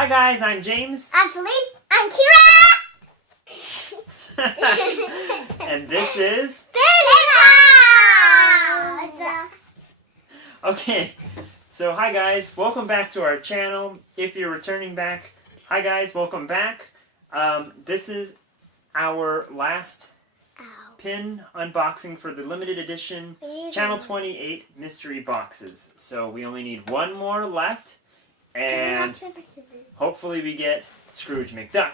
Hi guys, I'm James. I'm Selene. I'm Kyra. And this is... Palz. Okay, so hi guys, welcome back to our channel. If you're returning back, hi guys, welcome back. This is our last pin unboxing for the limited edition Channel 28 mystery boxes. So we only need one more left, and hopefully we get Scrooge McDuck.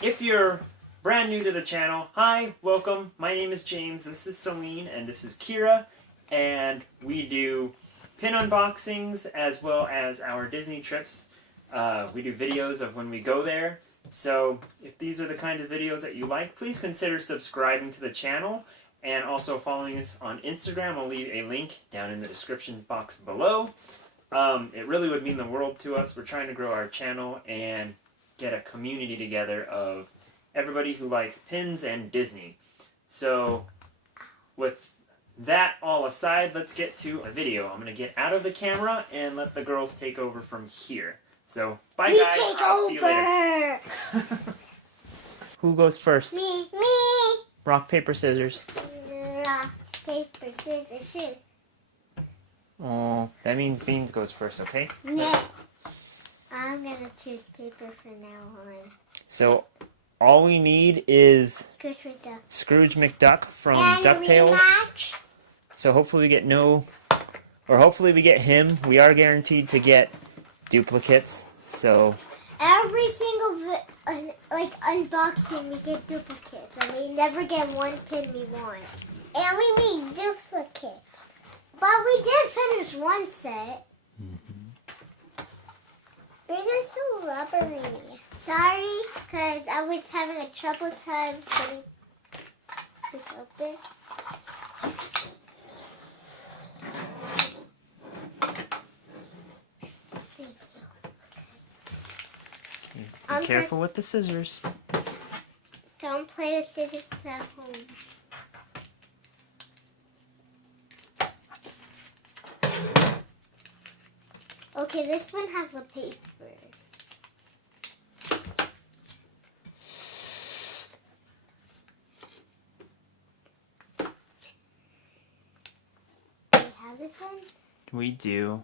If you're brand new to the channel, hi, welcome. My name is James, this is Selene, and this is Kyra, and we do pin unboxings as well as our Disney trips. We do videos of when we go there. So if these are the kind of videos that you like, please consider subscribing to the channel and also following us on Instagram. I'll leave a link down in the description box below. It really would mean the world to us. We're trying to grow our channel and get a community together of everybody who likes pins and Disney. So with that all aside, let's get to a video. I'm going to get out of the camera and let the girls take over from here. So, bye guys. I'll see you later. Who goes first? Me. Rock, paper, scissors. Rock, paper, scissors, shoot. Oh, that means Beans goes first, okay? No. I'm going to choose paper from now on. So, all we need is Scrooge McDuck. Scrooge McDuck from And DuckTales. rematch. So hopefully we get hopefully we get him. We are guaranteed to get duplicates. So Every single unboxing we get duplicates, and we never get one pin we want. And we need duplicates. But we did finish one set. These are so rubbery. Sorry, because I was having a trouble time getting this open. Thank you. be careful with the scissors. Don't play with scissors at home. Okay, this one has the paper. Do we have this one? We do.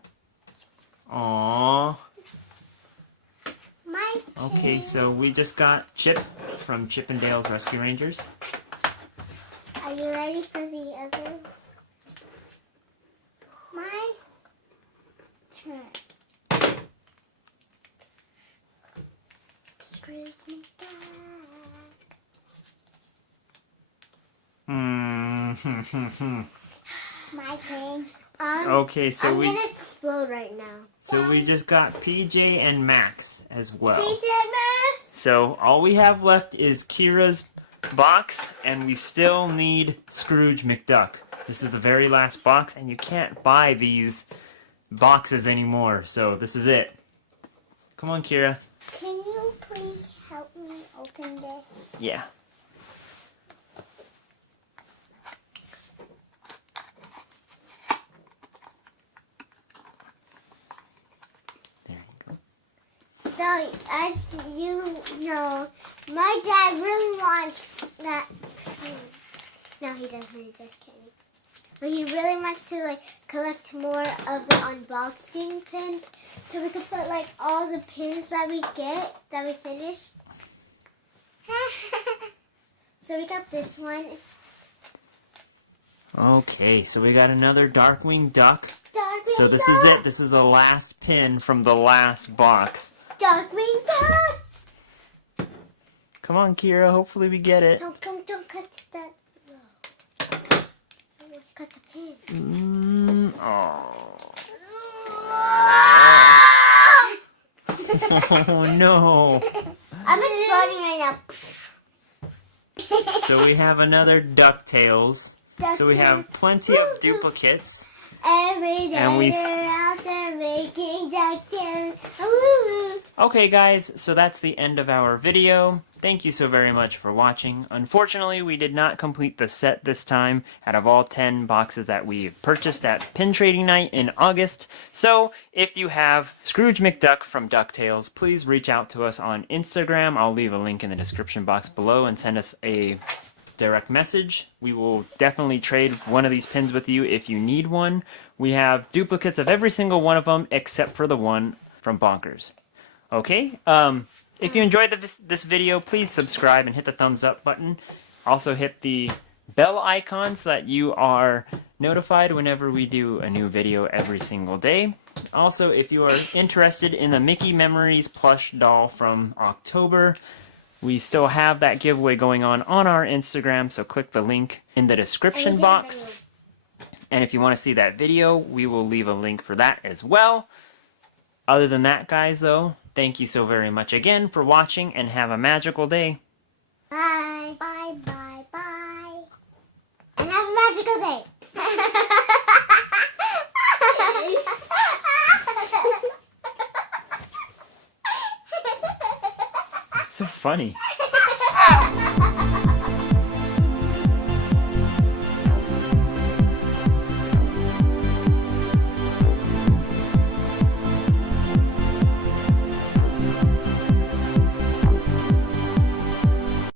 Aww. My Okay, turn. so we just got Chip from Chip and Dale's Rescue Rangers. Are you ready for the other? My turn. Scrooge McDuck. My turn. Okay, so I'm gonna explode right now. So we just got PJ and Max as well. PJ Max. So all we have left is Kyra's box, and we still need Scrooge McDuck. This is the very last box, and you can't buy these boxes anymore. So this is it. Come on, Kyra. Can you please help me open this? Yeah. So, as you know, my dad really wants that pin. No, he doesn't. He just kidding. But he really wants to collect more of the unboxing pins, so we can put all the pins that we get that we finished. So we got this one. Okay, so we got another Darkwing Duck. Darkwing So this Duck. is it. This is the last pin from the last box. Darkwing Duck. Come on, Kyra. Hopefully we get it. Don't cut that. No. Just cut the pin. Oh no. I'm exploding right now. So we have another DuckTales. So we have plenty of duplicates. Every day And we they're out there making ducktails. Woo-woo. Okay guys, so that's the end of our video. Thank you so very much for watching. Unfortunately, we did not complete the set this time out of all 10 boxes that we purchased at Pin Trading Night in August. So, if you have Scrooge McDuck from DuckTales, please reach out to us on Instagram. I'll leave a link in the description box below and send us a direct message. We will definitely trade one of these pins with you if you need one. We have duplicates of every single one of them except for the one from Bonkers. Okay, if you enjoyed this video, please subscribe and hit the thumbs up button. Also hit the bell icon so that you are notified whenever we do a new video every single day. Also, if you are interested in the Mickey Memories plush doll from October, we still have that giveaway going on our Instagram, so click the link in the description box. And if you want to see that video, we will leave a link for that as well. Other than that, guys, though, thank you so very much again for watching, and have a magical day. Bye. Bye, bye, bye. And have a magical day. It's so funny.